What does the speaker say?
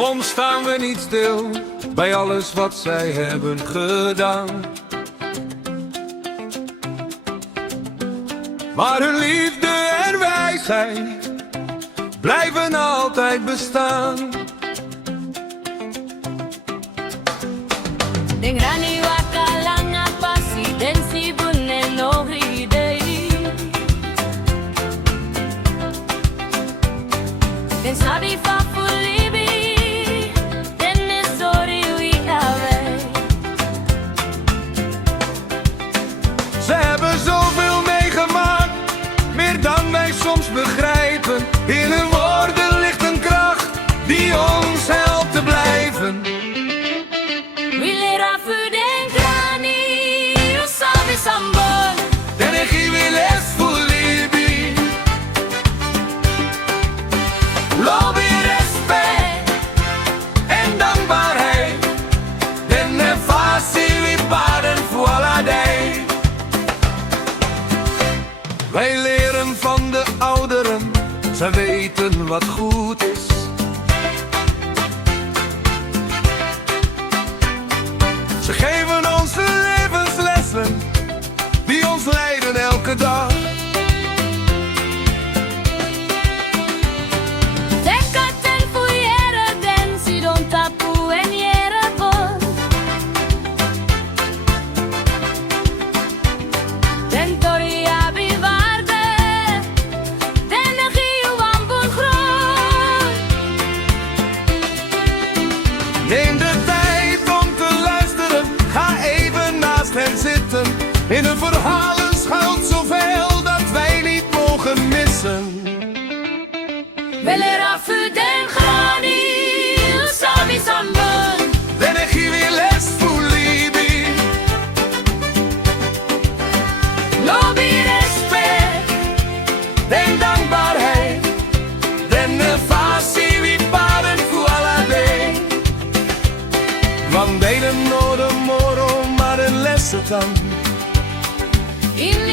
Soms staan we niet stil bij alles wat zij hebben gedaan. Maar hun liefde en wijsheid blijven altijd bestaan. Dengrani wakalanga pasi densi bunne no hridei. Den sabi fa fulibi den sorry we away. Ze hebben zoveel meegemaakt, meer dan wij soms begrijpen. In hun woorden ligt een kracht die ons helpt te blijven. Wilera för den grani och sabi sambol. De energie wil es fulibi. Lobby, respect en dankbaarheid. Den är facilitaren voor alla day. Wij leren van de ouderen, zij weten wat goed is. Ze geven ons de levenslessen die ons leiden elke dag. Tekaten fuyera den si don tapu en yera bon. Den toria bivarde den rio ambul grond. Neem de tijd om te luisteren, ga even naast hen zitten. In hun verhalen schuilt zoveel dat wij niet mogen missen. Velera för den grani och sabi sambol. De energie wil es fulibi. Lobby respect. Den dankbaarheid, den facilitaren voor alla day. Want delen noorden moro, maar een lessen dan. In